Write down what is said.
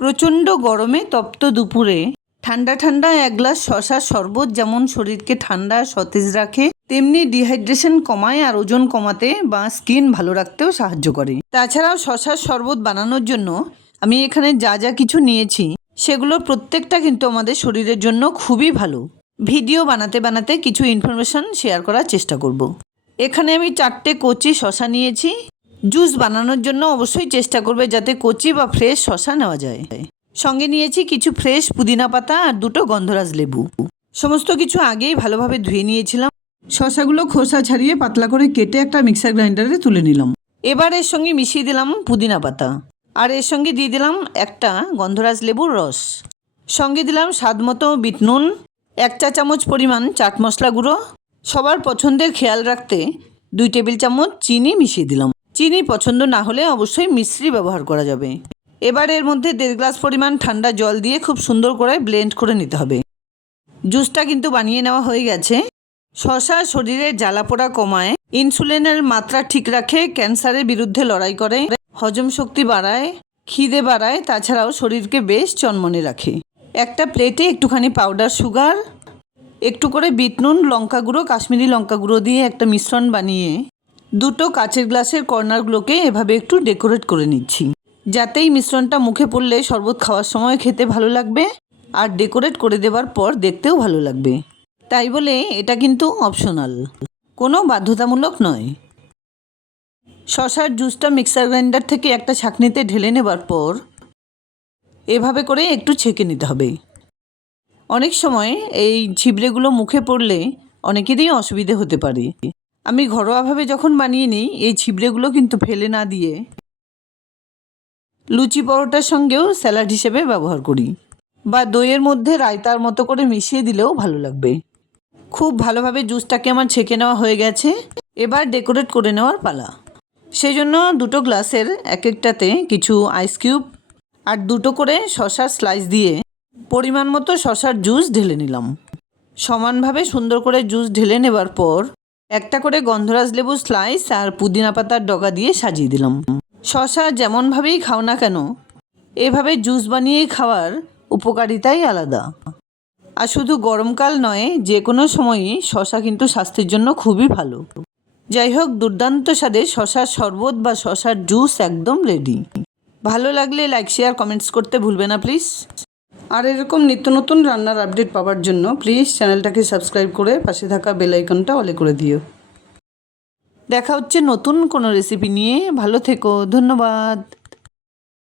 প্রচণ্ড গরমে তপ্ত দুপুরে ঠান্ডা ঠান্ডা এক গ্লাস শশার শরবত যেমন শরীরকে ঠান্ডা সতেজ রাখে, তেমনি ডিহাইড্রেশন কমায় আর ওজন কমাতে বা স্কিন ভালো রাখতেও সাহায্য করে। তাছাড়াও শশার শরবত বানানোর জন্য আমি এখানে যা যা কিছু নিয়েছি সেগুলো প্রত্যেকটা কিন্তু আমাদের শরীরের জন্য খুবই ভালো। ভিডিও বানাতে বানাতে কিছু ইনফরমেশন শেয়ার করার চেষ্টা করব। এখানে আমি 4টে কচি শশা নিয়েছি। জুস বানানোর জন্য অবশ্যই চেষ্টা করবে যাতে কচি বা ফ্রেশ শশা নেওয়া যায়। সঙ্গে নিয়েছি কিছু ফ্রেশ পুদিনা পাতা আর 2টো গন্ধরাজ লেবু। সমস্ত কিছু আগেই ভালোভাবে ধুয়ে নিয়েছিলাম। শশাগুলো খোসা ছাড়িয়ে পাতলা করে কেটে একটা মিক্সার গ্রাইন্ডারে তুলে নিলাম। এবার এর সঙ্গে মিশিয়ে দিলাম পুদিনা পাতা, আর এর সঙ্গে দিয়ে দিলাম একটা গন্ধরাজ লেবুর রস। সঙ্গে দিলাম স্বাদমতো বিট নুন, 1 চা চামচ পরিমাণ চাট মশলা গুঁড়ো, সবার পছন্দের খেয়াল রাখতে 2 টেবিল চামচ চিনি মিশিয়ে দিলাম। চিনি পছন্দ না হলে অবশ্যই মিশ্রি ব্যবহার করা যাবে। এবার এর মধ্যে 1.5 গ্লাস পরিমাণ ঠান্ডা জল দিয়ে খুব সুন্দর করে ব্লেন্ড করে নিতে হবে। জুসটা কিন্তু বানিয়ে নেওয়া হয়ে গেছে। শশা শরীরের জ্বালাপোড়া কমায়, ইনসুলিনের মাত্রা ঠিক রাখে, ক্যান্সারের বিরুদ্ধে লড়াই করে, হজম শক্তি বাড়ায়, খিদে বাড়ায়, তাছাড়াও শরীরকে বেশ চনমনে রাখে। একটা প্লেটে একটুখানি পাউডার সুগার, একটু করে বিট নুন, লঙ্কা গুঁড়ো, কাশ্মীরি লঙ্কা গুঁড়ো দিয়ে একটা মিশ্রণ বানিয়ে 2টো কাচের গ্লাসের কর্নারগুলোকে এভাবে একটু ডেকোরেট করে নিচ্ছি, যাতে এই মিশ্রণটা মুখে পড়লে শরবত খাওয়ার সময় খেতে ভালো লাগবে আর ডেকোরেট করে দেওয়ার পর দেখতেও ভালো লাগবে। তাই বলে এটা কিন্তু অপশনাল, কোনো বাধ্যতামূলক নয়। শশার জুসটা মিক্সার গ্রাইন্ডার থেকে একটা ছাঁকনিতে ঢেলে নেবার পর এভাবে করে একটু ছেঁকে নিতে হবে। অনেক সময় এই ছিবড়েগুলো মুখে পড়লে অনেকেরই অসুবিধে হতে পারে। আমি ঘরোয়াভাবে যখন বানিয়ে নিই এই ছিবড়েগুলো কিন্তু ফেলে না দিয়ে লুচি পরোটার সঙ্গেও স্যালাড হিসেবে ব্যবহার করি, বা দইয়ের মধ্যে রায়তার মতো করে মিশিয়ে দিলেও ভালো লাগবে। খুব ভালোভাবে জুসটাকে আমার ছেঁকে নেওয়া হয়ে গেছে। এবার ডেকোরেট করে নেওয়ার পালা। সেই জন্য 2টো গ্লাসের এক একটাতে কিছু আইস কিউব আর 2টো করে শশার স্লাইস দিয়ে পরিমাণ মতো শশার জুস ঢেলে নিলাম। সমানভাবে সুন্দর করে জুস ঢেলে নেবার পর একটা করে গন্ধরাজ লেবু স্লাইস আর পুদিনা পাতার ডগা দিয়ে সাজিয়ে দিলাম। শশা যেমনভাবেই খাও না কেন, এভাবে জুস বানিয়ে খাওয়ার উপকারিতাই আলাদা। আর শুধু গরমকাল নয়, যে কোনো সময়ই শশা কিন্তু স্বাস্থ্যের জন্য খুবই ভালো। যাই হোক, দুর্দান্ত স্বাদে শশার শরবত বা শশার জুস একদম রেডি। ভালো লাগলে লাইক শেয়ার কমেন্টস করতে ভুলবে না প্লিজ। আর এরকম নিত্য নতুন রান্নার আপডেট পাওয়ার জন্য প্লিজ চ্যানেলটাকে সাবস্ক্রাইব করে পাশে থাকা বেল আইকনটা অলে করে দিও। দেখা হচ্ছে নতুন কোনো রেসিপি নিয়ে। ভালো থেকো, ধন্যবাদ।